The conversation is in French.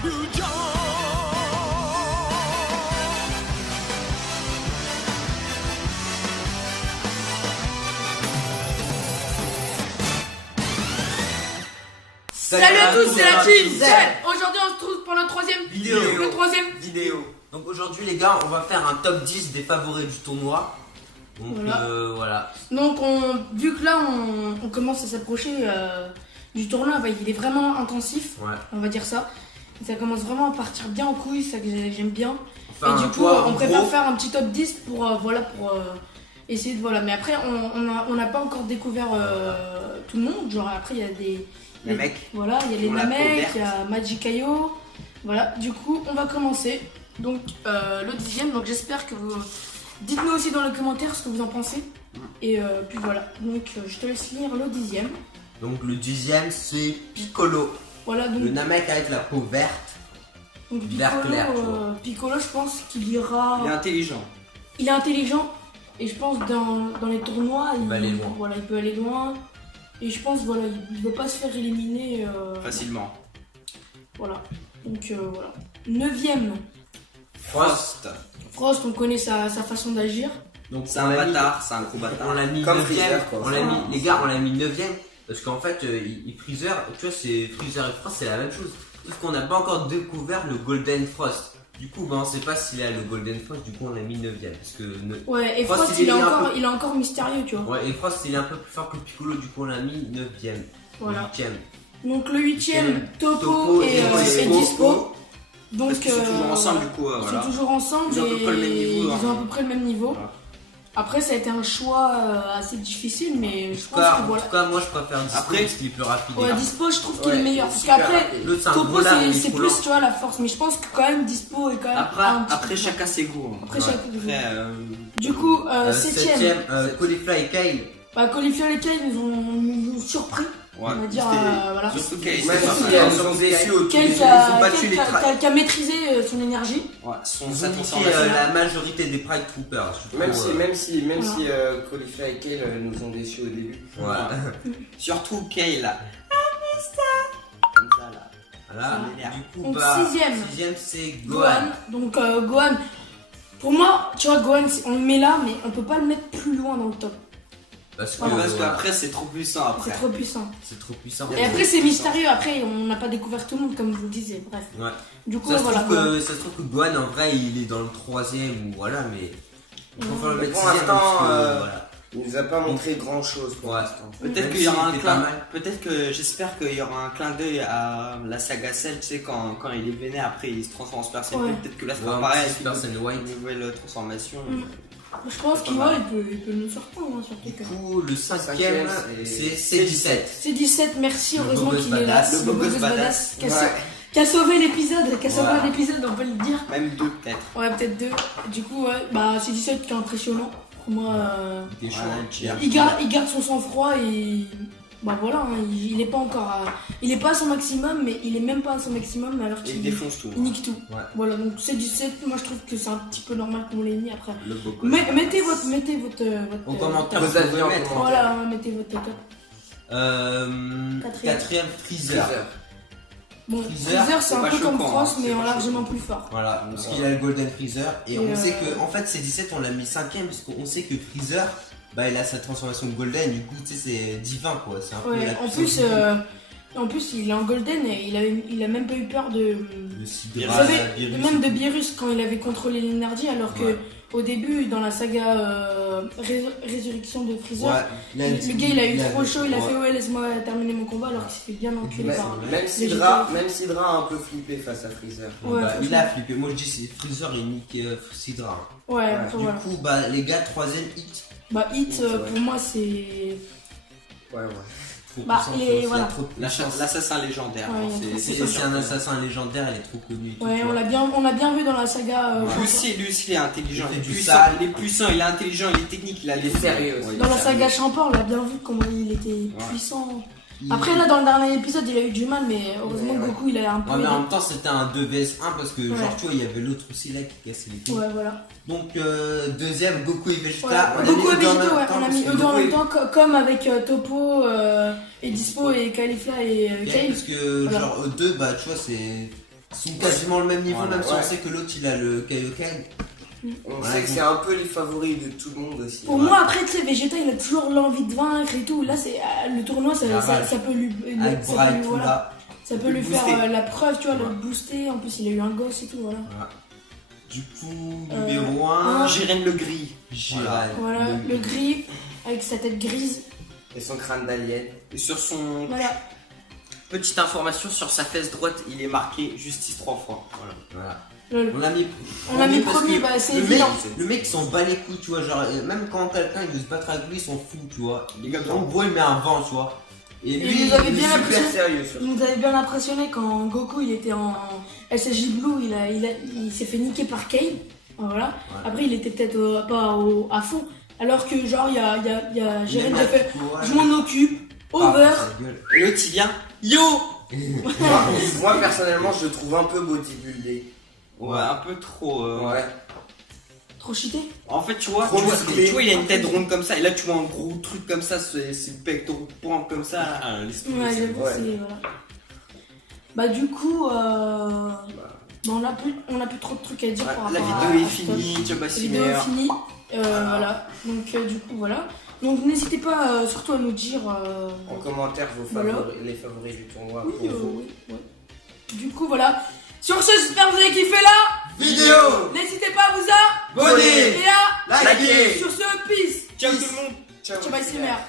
Salut à tous, c'est la team Z. Aujourd'hui on se trouve pour le troisième vidéo. Donc aujourd'hui les gars, on va faire un top 10 des favoris du tournoi. Donc voilà. Donc vu que là on commence à s'approcher du tournoi, il est vraiment intensif, on va dire ça. Ça commence vraiment à partir bien en couille, ça que j'aime bien. Enfin, et du coup on préfère faire un petit top 10 pour essayer de mais après on n'a pas encore découvert tout le monde. Genre après il y a les mecs. Voilà, il y a les Namek, il y a Magikayo. Voilà, du coup on va commencer. Donc le 10e, donc j'espère que vous... Dites-nous aussi dans les commentaires ce que vous en pensez. Et puis voilà, donc je te laisse lire le 10e. Donc le 10e c'est Piccolo. Voilà, donc... Le Namek avec la peau verte. Donc vert clair, Piccolo, je pense qu'il ira... Il est intelligent. Il est intelligent. Et je pense dans les tournois, il va aller loin. Voilà, il peut aller loin. Et je pense voilà, il ne veut pas se faire éliminer facilement. Voilà. Donc voilà. 9e. Frost. Frost, on connaît sa façon d'agir. Donc c'est un bâtard, c'est un gros bâtard. On l'a mis 9e. Les gars, on l'a mis 9e parce qu'en fait, Freezer, tu vois, c'est Freezer et Frost, c'est la même chose. Sauf qu'on n'a pas encore découvert le Golden Frost. Du coup, on sait pas s'il a le Golden Frost, du coup on l'a mis 9e. Parce que ouais, et Frost, il est encore mystérieux, tu vois. Ouais, et Frost il est un peu plus fort que Piccolo, du coup on l'a mis 9e. Voilà. 8e. Donc le 8e, Topo et Dispo. Donc ils sont toujours ensemble, du coup. Ils sont toujours ensemble ils ont à peu près le même niveau. Ils ont à peu près le même niveau. Voilà. Après, ça a été un choix assez difficile, mais je pense que voilà. En tout cas, moi je préfère Dispo parce qu'il est plus rapide. Ouais, Dispo, je trouve qu'il est meilleur. Parce qu'après, Topo c'est plus, tu vois, la force. Mais je pense que quand même, Dispo est quand même. Après chacun ses goûts. Après, chacun ses goûts. Du coup, 7ème. Caulifla et Kale. Caulifla et Kale nous ont surpris. Ouais, on va dire, voilà. Surtout qui a maîtrisé son énergie. Ouais, la majorité des Pride Troopers. Même si Caulifla et Kale nous ont déçus au début. Voilà. Surtout Kale. Comme ça là. Voilà. Du coup, 6ème c'est Gohan. Donc Gohan, pour moi, tu vois, Gohan, on le met là, mais on peut pas le mettre plus loin dans le top. Parce qu'après c'est trop puissant. C'est trop puissant. C'est trop puissant. Et après c'est mystérieux. Après on n'a pas découvert tout le monde comme vous le disiez. Bref. Ouais. Du coup ça se trouve que Gohan en vrai il est dans le 3ème ou voilà, mais il faut faire le mettre 6ème. Il nous a pas montré grand chose pour l'instant. Peut-être qu'il y aura un clin. Peut-être que j'espère qu'il y aura un clin d'œil à la saga Cell, tu sais, quand il est vénère, après il se transforme en Super Saiyan. Peut-être que là ça sera pareil avec une nouvelle transformation. Je pense qu'il peut nous sortir, surtout. Du coup, le 5ème, c'est C17. C17, merci, heureusement qu'il est là. Le beau gosse badass. Qui a sauvé l'épisode, on peut le dire. Même 2 peut-être. Ouais, peut-être 2. Du coup, C17 qui est impressionnant. Pour moi, il garde son sang-froid et. Voilà, il est pas encore il est pas à son maximum, mais il est même pas à son maximum alors qu'il défonce tout. Il nique tout. Ouais. Voilà, donc C17, moi je trouve que c'est un petit peu normal qu'on l'ait mis après. Mettez votre en commentaire vos avis en commentaire. Voilà, mettez votre top. 4ème Freezer. Bon, Freezer c'est un peu comme Frost, mais en largement plus fort. Voilà, parce qu'il a le Golden Freezer. Et on sait que, en fait, C17 on l'a mis 5ème parce qu'on sait que Freezer, il a sa transformation de Golden, du coup, tu sais, c'est divin quoi. C'est un peu en plus, il est en Golden et il a même pas eu peur de Beerus quand il avait contrôlé l'énergie, alors que au début, dans la saga Résurrection de Freezer, le gars il a eu trop chaud, il a fait laisse-moi terminer mon combat alors qu'il s'est fait bien enculer par. Même Sidra a un peu flippé face à Freezer. Il a flippé. Moi je dis c'est Freezer et nique Sidra. Du coup, les gars, 3ème Hit. Hit, pour moi c'est. L'assassin légendaire. C'est un assassin légendaire, il est trop connu. On l'a bien vu dans la saga. Lui aussi il est intelligent, il est puissant, il est intelligent, il est technique, il est sérieux. Dans la saga Champor, on l'a bien vu comment il était puissant. Après là dans le dernier épisode il a eu du mal, mais heureusement Goku il a un peu. Mais en même temps c'était un 2vs1 parce que genre tu vois il y avait l'autre aussi là qui cassait les couilles. Donc 2ème Goku et Vegeta. Goku et Vegeta, on a mis eux deux en même temps comme avec Topo et Dispo et Caulifla et Kale. Parce que genre eux deux tu vois c'est sont quasiment le même niveau, même si on sait que l'autre il a le Kaioken. On sait que c'est un peu les favoris de tout le monde aussi. Pour moi, après, tu sais, Vegeta il a toujours l'envie de vaincre et tout. Là, c'est le tournoi, ça peut lui. Ça peut lui faire la preuve, tu vois, le booster. En plus, il a eu un gosse et tout, voilà. Du coup, numéro 1, Jiren le gris. Voilà, le gris, avec sa tête grise. Et son crâne d'alien. Et sur son. Voilà. Petite information, sur sa fesse droite, il est marqué justice 3 fois. Voilà. On l'a mis premier, bah c'est évident. Le mec s'en bat les couilles, tu vois, genre même quand quelqu'un il veut se battre avec lui, ils s'en fout, tu vois. En gros, il met un vent, tu vois. Et lui, il nous avait bien impressionné quand Goku il était en SSJ Blue, il s'est fait niquer par Kane. Voilà. Après, il était peut-être pas à fond. Alors que genre, il y a Jiren qui a fait je m'en occupe, over. Et l'autre il vient, yo. Moi personnellement, je le trouve un peu bodybuildé. Ouais, un peu trop. Ouais. Trop cheaté. En fait, tu vois, il a une tête ronde comme ça, et là tu vois un gros truc comme ça, c'est le pectoral point comme ça. Ouais, j'avoue, voilà. Bah, du coup, on a plus trop de trucs à dire par rapport à la vidéo est finie, tu vois, la vidéo est finie. Voilà. Donc, du coup, voilà. Donc, n'hésitez pas surtout à nous dire en commentaire les favoris du tournoi. Oui. Du coup, voilà. Sur ce, j'espère que vous avez kiffé la vidéo. N'hésitez pas à vous abonner et à liker. Sur ce, peace. Ciao tout le monde. Ciao, bye, c'est merde.